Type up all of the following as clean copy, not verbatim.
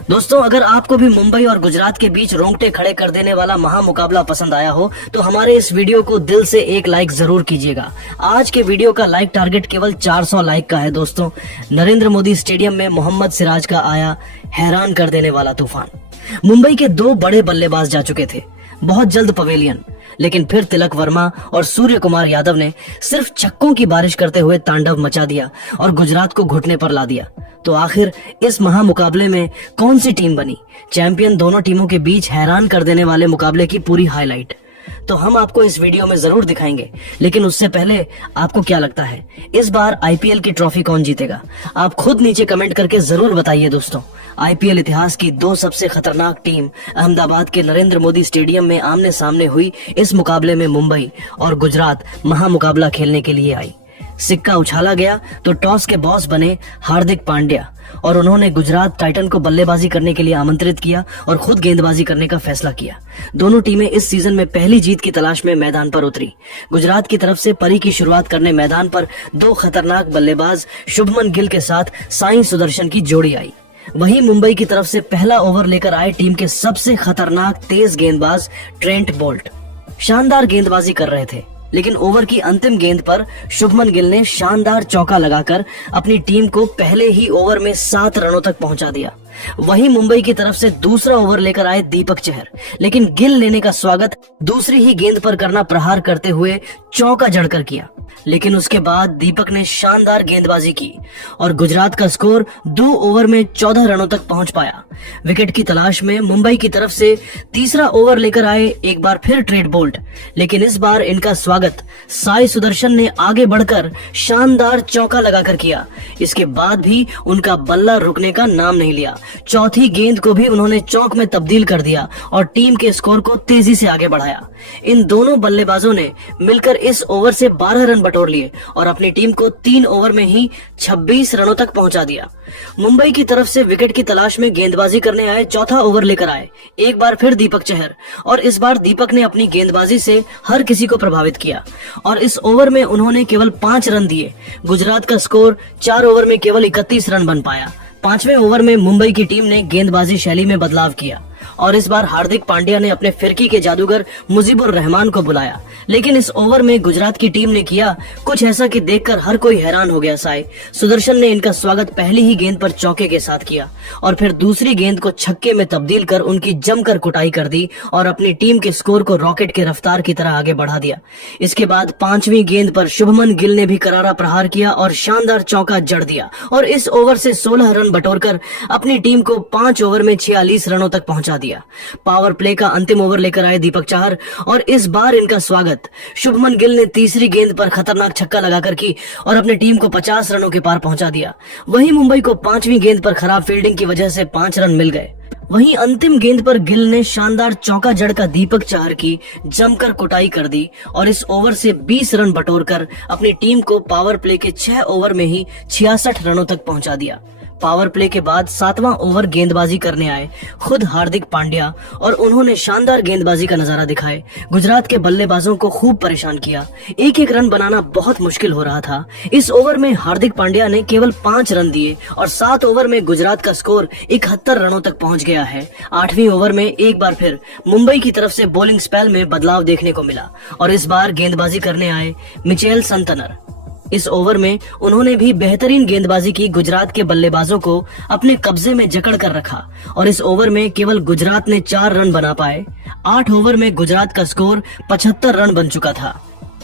दोस्तों, अगर आपको भी मुंबई और गुजरात के बीच रोंगटे खड़े कर देने वाला महामुकाबला पसंद आया हो तो हमारे इस वीडियो को दिल से एक लाइक जरूर कीजिएगा। आज के वीडियो का लाइक टारगेट केवल 400 लाइक का है। दोस्तों, नरेंद्र मोदी स्टेडियम में मोहम्मद सिराज का आया हैरान कर देने वाला तूफान। मुंबई के दो बड़े बल्लेबाज जा चुके थे बहुत जल्द पवेलियन, लेकिन फिर तिलक वर्मा और सूर्य कुमार यादव ने सिर्फ छक्कों की बारिश करते हुए तांडव मचा दिया और गुजरात को घुटने पर ला दिया। तो आखिर इस महामुकाबले में कौन सी टीम बनी? चैंपियन दोनों टीमों के बीच हैरान कर देने वाले मुकाबले की पूरी हाईलाइट तो हम आपको इस वीडियो में जरूर दिखाएंगे। लेकिन उससे पहले आपको क्या लगता है इस बार आईपीएल की ट्रॉफी कौन जीतेगा? आप खुद नीचे कमेंट करके जरूर बताइए। दोस्तों, आईपीएल इतिहास की दो सबसे खतरनाक टीम अहमदाबाद के नरेंद्र मोदी स्टेडियम में आमने सामने हुई इस मुकाबले में मुंबई और गुजरात महामुकाबला खेलने के लिए आई। सिक्का उछाला गया तो टॉस के बॉस बने हार्दिक पांड्या और उन्होंने गुजरात टाइटन को बल्लेबाजी करने के लिए आमंत्रित किया और खुद गेंदबाजी करने का फैसला किया। दोनों टीमें इस सीजन में पहली जीत की तलाश में मैदान पर उतरी। गुजरात की तरफ से परी की शुरुआत करने मैदान पर दो खतरनाक बल्लेबाज शुभमन गिल के साथ साई सुदर्शन की जोड़ी आई। वहीं मुंबई की तरफ से पहला ओवर लेकर आए टीम के सबसे खतरनाक तेज गेंदबाज ट्रेंट बोल्ट शानदार गेंदबाजी कर रहे थे, लेकिन ओवर की अंतिम गेंद पर शुभमन गिल ने शानदार चौका लगाकर अपनी टीम को पहले ही ओवर में 7 रनों तक पहुंचा दिया। वहीं मुंबई की तरफ से दूसरा ओवर लेकर आए दीपक चहर, लेकिन गिल लेने का स्वागत दूसरी ही गेंद पर करना प्रहार करते हुए चौका जड़कर किया। लेकिन उसके बाद दीपक ने शानदार गेंदबाजी की और गुजरात का स्कोर 2 ओवर में 14 रनों तक पहुंच पाया। विकेट की तलाश में मुंबई की तरफ से तीसरा ओवर लेकर आए एक बार फिर ट्रेंट बोल्ट, लेकिन इस बार इनका स्वागत साई सुदर्शन ने आगे बढ़कर शानदार चौका लगाकर किया। इसके बाद भी उनका बल्ला रुकने का नाम नहीं लिया। चौथी गेंद को भी उन्होंने चौक में तब्दील कर दिया और टीम के स्कोर को तेजी से आगे बढ़ाया। इन दोनों बल्लेबाजों ने मिलकर इस ओवर से 12 रन बटोर लिए और अपनी टीम को 3 ओवर में ही 26 रनों तक पहुंचा दिया। मुंबई की तरफ से विकेट की तलाश में गेंदबाजी करने आए चौथा ओवर लेकर आए एक बार फिर दीपक चहर, और इस बार दीपक ने अपनी गेंदबाजी से हर किसी को प्रभावित किया और इस ओवर में उन्होंने केवल 5 रन दिए। गुजरात का स्कोर 4 ओवर में केवल 31 रन बन पाया। 5वें ओवर में मुंबई की टीम ने गेंदबाजी शैली में बदलाव किया और इस बार हार्दिक पांड्या ने अपने फिरकी के जादूगर मुजीबुर रहमान को बुलाया। लेकिन इस ओवर में गुजरात की टीम ने किया कुछ ऐसा कि देखकर हर कोई हैरान हो गया। साई सुदर्शन ने इनका स्वागत पहली ही गेंद पर चौके के साथ किया और फिर दूसरी गेंद को छक्के में तब्दील कर उनकी जमकर कुटाई कर दी और अपनी टीम के स्कोर को रॉकेट के रफ्तार की तरह आगे बढ़ा दिया। इसके बाद 5वीं गेंद पर शुभमन गिल ने भी करारा प्रहार किया और शानदार चौका जड़ दिया और इस ओवर से 16 रन बटोरकर अपनी टीम को 5 ओवर में 46 रनों तक पहुंचा दिया। पावर प्ले का अंतिम ओवर लेकर आए दीपक चहर और इस बार इनका स्वागत शुभमन गिल ने तीसरी गेंद पर खतरनाक छक्का लगाकर की और अपनी टीम को 50 रनों के पार पहुंचा दिया। वहीं मुंबई को 5वीं गेंद पर खराब फील्डिंग की वजह से 5 रन मिल गए। वहीं अंतिम गेंद पर गिल ने शानदार चौका जड़कर दीपक चहर की जमकर कुटाई कर दी और इस ओवर से 20 रन बटोरकर अपनी टीम को पावर प्ले के 6 ओवर में ही 66 रनों तक पहुंचा दिया। पावर प्ले के बाद 7वां ओवर गेंदबाजी करने आए खुद हार्दिक पांड्या और उन्होंने शानदार गेंदबाजी का नजारा दिखाए। गुजरात के बल्लेबाजों को खूब परेशान किया। एक एक रन बनाना बहुत मुश्किल हो रहा था। इस ओवर में हार्दिक पांड्या ने केवल 5 रन दिए और 7 ओवर में गुजरात का स्कोर 71 रनों तक पहुंच गया है। 8वीं ओवर में एक बार फिर मुंबई की तरफ से बॉलिंग स्पेल में बदलाव देखने को मिला और इस बार गेंदबाजी करने आए मिचेल संतनर। इस ओवर में उन्होंने भी बेहतरीन गेंदबाजी की, गुजरात के बल्लेबाजों को अपने कब्जे में जकड़ कर रखा और इस ओवर में केवल गुजरात ने 4 रन बना पाए। 8 ओवर में गुजरात का स्कोर 75 रन बन चुका था।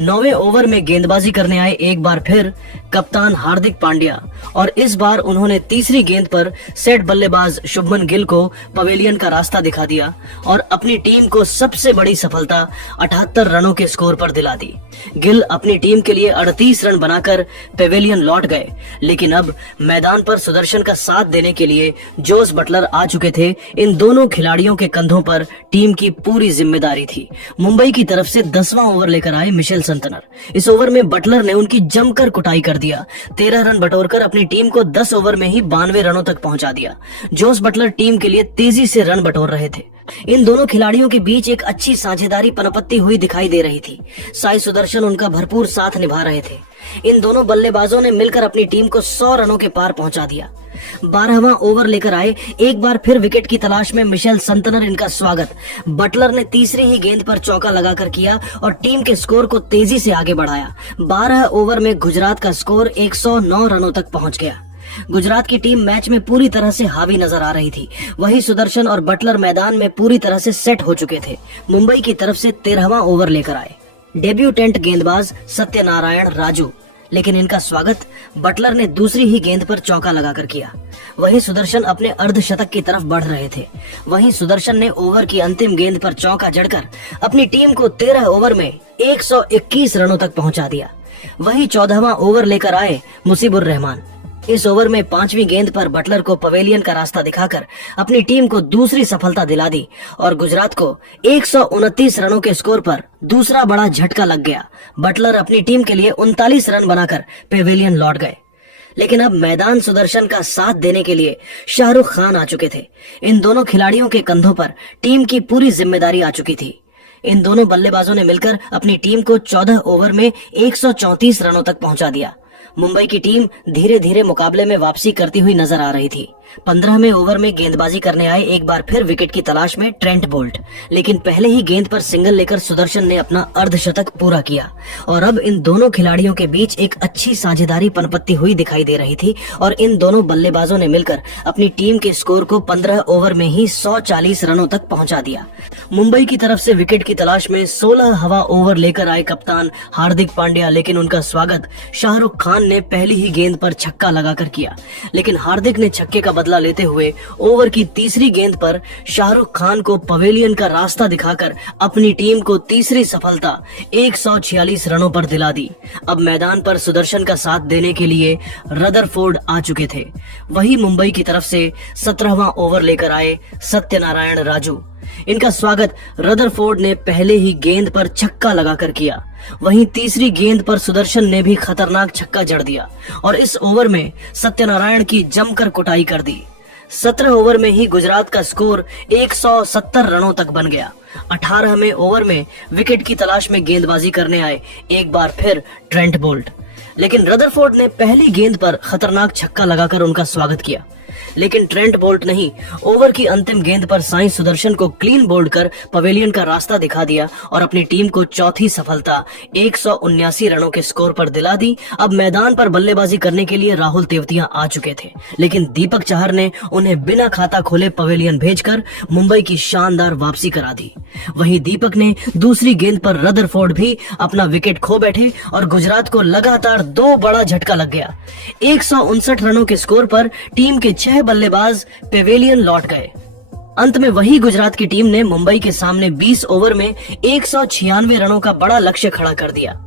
9वें ओवर में गेंदबाजी करने आए एक बार फिर कप्तान हार्दिक पांड्या और इस बार उन्होंने तीसरी गेंद पर सेट बल्लेबाज शुभमन गिल को पवेलियन का रास्ता दिखा दिया और अपनी टीम को सबसे बड़ी सफलता 78 रनों के स्कोर पर दिला दी। गिल अपनी टीम के लिए 38 रन बनाकर पवेलियन लौट गए, लेकिन अब मैदान पर सुदर्शन का साथ देने के लिए जोस बटलर आ चुके थे। इन दोनों खिलाड़ियों के कंधों पर टीम की पूरी जिम्मेदारी थी। मुंबई की तरफ से 10वां ओवर लेकर आए मिशेल संतनर। इस ओवर में बटलर ने उनकी जमकर कुटाई कर दिया। 13 रन बटोरकर अपनी टीम को 10 ओवर में ही 92 रनों तक पहुंचा दिया। जोस बटलर टीम के लिए तेजी से रन बटोर रहे थे। इन दोनों खिलाड़ियों के बीच एक अच्छी साझेदारी पनपत्ती हुई दिखाई दे रही थी। साई सुदर्शन उनका भरपूर साथ निभा रहे थे। इन दोनों बल्लेबाजों ने मिलकर अपनी टीम को 100 रनों के पार पहुंचा दिया। 12वां ओवर लेकर आए, एक बार फिर विकेट की तलाश में मिशेल संतनर, इनका स्वागत। बटलर ने तीसरी ही गेंद पर चौका लगाकर किया और टीम के स्कोर को तेजी से आगे बढ़ाया। 12 ओवर में गुजरात का स्कोर 109 रनों तक पहुंच गया। गुजरात की टीम मैच में पूरी तरह से हावी नजर आ रही थी। वहीं सुदर्शन और बटलर मैदान में पूरी तरह से सेट हो चुके थे। मुंबई की तरफ से 13वां ओवर लेकर आए डेब्यूटेंट गेंदबाज सत्यनारायण राजू, लेकिन इनका स्वागत बटलर ने दूसरी ही गेंद पर चौका लगाकर किया। वहीं सुदर्शन अपने अर्धशतक की तरफ बढ़ रहे थे। वहीं सुदर्शन ने ओवर की अंतिम गेंद पर चौका जड़कर अपनी टीम को 13 ओवर में 121 रनों तक पहुंचा दिया। वहीं 14वां ओवर लेकर आए मुसीबुर रहमान। इस ओवर में 5वीं गेंद पर बटलर को पवेलियन का रास्ता दिखाकर अपनी टीम को दूसरी सफलता दिला दी और गुजरात को 129 रनों के स्कोर पर दूसरा बड़ा झटका लग गया। बटलर अपनी टीम के लिए 39 रन बनाकर पवेलियन लौट गए। लेकिन अब मैदान सुदर्शन का साथ देने के लिए शाहरुख खान आ चुके थे। इन दोनों खिलाड़ियों के कंधों पर टीम की पूरी जिम्मेदारी आ चुकी थी। इन दोनों बल्लेबाजों ने मिलकर अपनी टीम को 14 ओवर में 134 रनों तक पहुंचा दिया। मुंबई की टीम धीरे धीरे मुकाबले में वापसी करती हुई नजर आ रही थी। 15वें ओवर में गेंदबाजी करने आए एक बार फिर विकेट की तलाश में ट्रेंट बोल्ट, लेकिन पहले ही गेंद पर सिंगल लेकर सुदर्शन ने अपना अर्धशतक पूरा किया और अब इन दोनों खिलाड़ियों के बीच एक अच्छी साझेदारी पनपत्ती हुई दिखाई दे रही थी और इन दोनों बल्लेबाजों ने मिलकर अपनी टीम के स्कोर को 15 ओवर में ही 140 रनों तक पहुंचा दिया। मुंबई की तरफ से विकेट की तलाश में 16वां ओवर लेकर आए कप्तान हार्दिक पांड्या, लेकिन उनका स्वागत शाहरुख खान ने पहली ही गेंद पर छक्का लगाकर किया। लेकिन हार्दिक ने छक्के का बदला लेते हुए ओवर की तीसरी गेंद पर शाहरुख खान को पवेलियन का रास्ता दिखाकर अपनी टीम को तीसरी सफलता 146 रनों पर दिला दी। अब मैदान पर सुदर्शन का साथ देने के लिए रदरफोर्ड आ चुके थे। वही मुंबई की तरफ से 17वां ओवर लेकर आए सत्यनारायण राजू। इनका स्वागत रदरफोर्ड ने पहले ही गेंद पर छक्का लगाकर किया। वहीं तीसरी गेंद पर सुदर्शन ने भी खतरनाक छक्का जड़ दिया और इस ओवर में सत्यनारायण की जमकर कुटाई कर दी। 17 ओवर में ही गुजरात का स्कोर 170 रनों तक बन गया। 18वें ओवर में विकेट की तलाश में गेंदबाजी करने आए एक बार फिर ट्रेंट बोल्ट, लेकिन रदरफोर्ड ने पहली गेंद पर खतरनाक छक्का लगाकर उनका स्वागत किया। लेकिन ट्रेंट बोल्ट नहीं, ओवर की अंतिम गेंद पर साई सुदर्शन को क्लीन बोल्ड कर पवेलियन का रास्ता दिखा दिया और अपनी टीम को चौथी सफलता 179 रनों के स्कोर पर दिला दी। अब मैदान पर बल्लेबाजी करने के लिए राहुल तेवतिया आ चुके थे, लेकिन दीपक चाहर ने उन्हें बिना खाता खोले पवेलियन भेजकर मुंबई की शानदार वापसी करा दी। वहीं दीपक ने दूसरी गेंद पर रदरफोर्ड भी अपना विकेट खो बैठे और गुजरात को लगातार 2 बड़ा झटका लग गया। 159 रनों के स्कोर पर टीम के 6 बल्लेबाज पवेलियन लौट गए। अंत में वही गुजरात की टीम ने मुंबई के सामने 20 ओवर में 196 रनों का बड़ा लक्ष्य खड़ा कर दिया।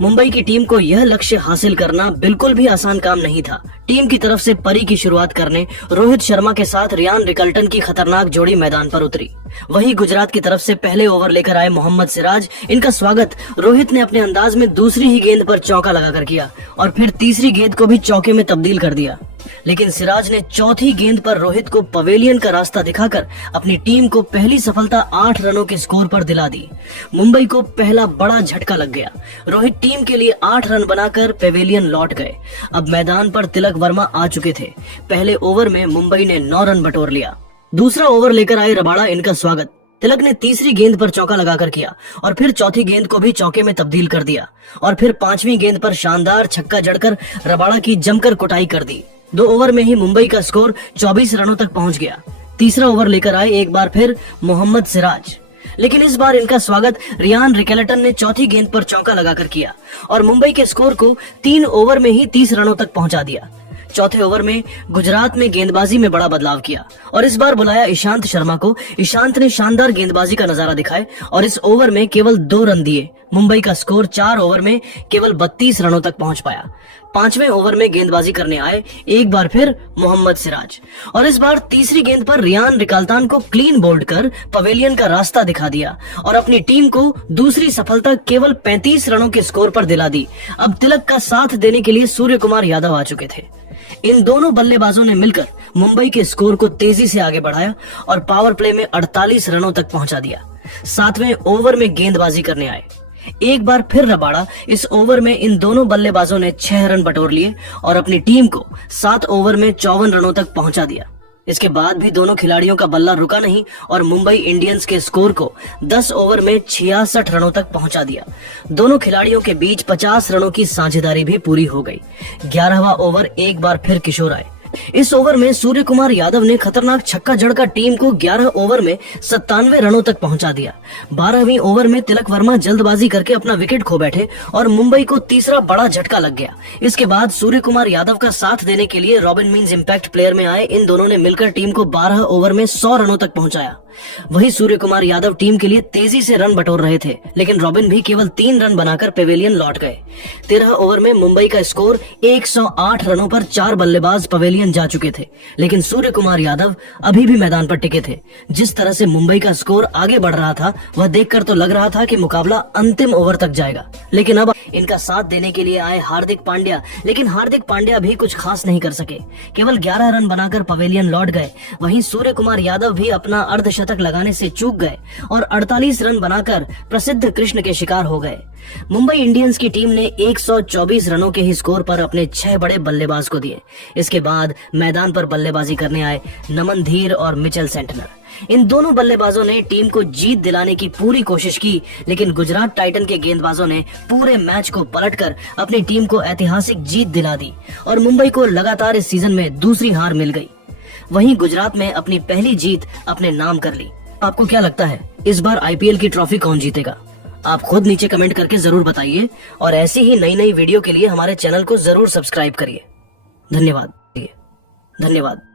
मुंबई की टीम को यह लक्ष्य हासिल करना बिल्कुल भी आसान काम नहीं था। टीम की तरफ से परी की शुरुआत करने रोहित शर्मा के साथ रियान रिकल्टन की खतरनाक जोड़ी मैदान पर उतरी। वहीं गुजरात की तरफ से पहले ओवर लेकर आए मोहम्मद सिराज। इनका स्वागत रोहित ने अपने अंदाज में दूसरी ही गेंद पर चौका लगाकर किया और फिर तीसरी गेंद को भी चौके में तब्दील कर दिया। लेकिन सिराज ने चौथी गेंद पर रोहित को पवेलियन का रास्ता दिखाकर अपनी टीम को पहली सफलता 8 रनों के स्कोर पर दिला दी। मुंबई को पहला बड़ा झटका लग गया। रोहित टीम के लिए 8 रन बनाकर पवेलियन लौट गए। अब मैदान पर तिलक वर्मा आ चुके थे। पहले ओवर में मुंबई ने 9 रन बटोर लिया। दूसरा ओवर लेकर आए रबाड़ा। इनका स्वागत तिलक ने तीसरी गेंद पर चौका लगाकर किया और फिर चौथी गेंद को भी चौके में तब्दील कर दिया और फिर 5वीं गेंद पर शानदार छक्का जड़कर रबाड़ा की जमकर कुटाई कर दी। 2 ओवर में ही मुंबई का स्कोर 24 रनों तक पहुंच गया। तीसरा ओवर लेकर आए एक बार फिर मोहम्मद सिराज, लेकिन इस बार इनका स्वागत रियान रिकल्टन ने चौथी गेंद पर चौका लगाकर किया और मुंबई के स्कोर को 3 ओवर में ही 30 रनों तक पहुंचा दिया। चौथे ओवर में गुजरात ने गेंदबाजी में बड़ा बदलाव किया और इस बार बुलाया ईशांत शर्मा को। ईशांत ने शानदार गेंदबाजी का नजारा दिखाया और इस ओवर में केवल 2 रन दिए। मुंबई का स्कोर 4 ओवर में केवल 32 रनों तक पहुंच पाया। 5वें ओवर में गेंदबाजी करने आए एक बार फिर मोहम्मद सिराज और इस बार तीसरी गेंद पर रियान रिकल्टन को क्लीन बोल्ड कर पवेलियन का रास्ता दिखा दिया और अपनी टीम को दूसरी सफलता केवल 35 रनों के स्कोर पर दिला दी। अब तिलक का साथ देने के लिए सूर्य कुमार यादव आ चुके थे। इन दोनों बल्लेबाजों ने मिलकर मुंबई के स्कोर को तेजी से आगे बढ़ाया और पावर प्ले में 48 रनों तक पहुंचा दिया। 7वें ओवर में गेंदबाजी करने आए एक बार फिर रबाड़ा। इस ओवर में इन दोनों बल्लेबाजों ने 6 रन बटोर लिए और अपनी टीम को 7 ओवर में 54 रनों तक पहुंचा दिया। इसके बाद भी दोनों खिलाड़ियों का बल्ला रुका नहीं और मुंबई इंडियंस के स्कोर को 10 ओवर में 66 रनों तक पहुंचा दिया। दोनों खिलाड़ियों के बीच 50 रनों की साझेदारी भी पूरी हो गई। 11वां ओवर एक बार फिर किशोर आए। इस ओवर में सूर्य कुमार यादव ने खतरनाक छक्का जड़कर टीम को 11 ओवर में 97 रनों तक पहुंचा दिया। 12वीं ओवर में तिलक वर्मा जल्दबाजी करके अपना विकेट खो बैठे और मुंबई को तीसरा बड़ा झटका लग गया। इसके बाद सूर्य कुमार यादव का साथ देने के लिए रॉबिन मीन्स इम्पैक्ट प्लेयर में आए। इन दोनों ने मिलकर टीम को 12 ओवर में 100 रनों तक पहुंचाया। वहीं सूर्य कुमार यादव टीम के लिए तेजी से रन बटोर रहे थे, लेकिन रॉबिन भी केवल 3 रन बनाकर पवेलियन लौट गए। 13 ओवर में मुंबई का स्कोर 108 रनों पर 4 बल्लेबाज पवेलियन जा चुके थे, लेकिन सूर्य कुमार यादव अभी भी मैदान पर टिके थे। जिस तरह से मुंबई का स्कोर आगे बढ़ रहा था, वह देखकर तो लग रहा था कि मुकाबला अंतिम ओवर तक जाएगा। लेकिन अब इनका साथ देने के लिए आए हार्दिक पांड्या, लेकिन हार्दिक पांड्या भी कुछ खास नहीं कर सके। केवल 11 रन बनाकर पवेलियन लौट गए। वहीं सूर्य कुमार यादव भी अपना अर्धशतक लगाने से चूक गए और 48 रन बनाकर प्रसिद्ध कृष्ण के शिकार हो गए। मुंबई इंडियंस की टीम ने 124 रनों के ही स्कोर पर अपने 6 बड़े बल्लेबाज को दिए। इसके बाद मैदान पर बल्लेबाजी करने आए नमन धीर और मिचेल सेंटनर। इन दोनों बल्लेबाजों ने टीम को जीत दिलाने की पूरी कोशिश की, लेकिन गुजरात टाइटन के गेंदबाजों ने पूरे मैच को पलटकर अपनी टीम को ऐतिहासिक जीत दिला दी और मुंबई को लगातार इस सीजन में दूसरी हार मिल गई। वहीं गुजरात में अपनी पहली जीत अपने नाम कर ली। आपको क्या लगता है, इस बार आईपीएल की ट्रॉफी कौन जीतेगा? आप खुद नीचे कमेंट करके जरूर बताइए और ऐसी ही नई नई वीडियो के लिए हमारे चैनल को जरूर सब्सक्राइब करिए। धन्यवाद।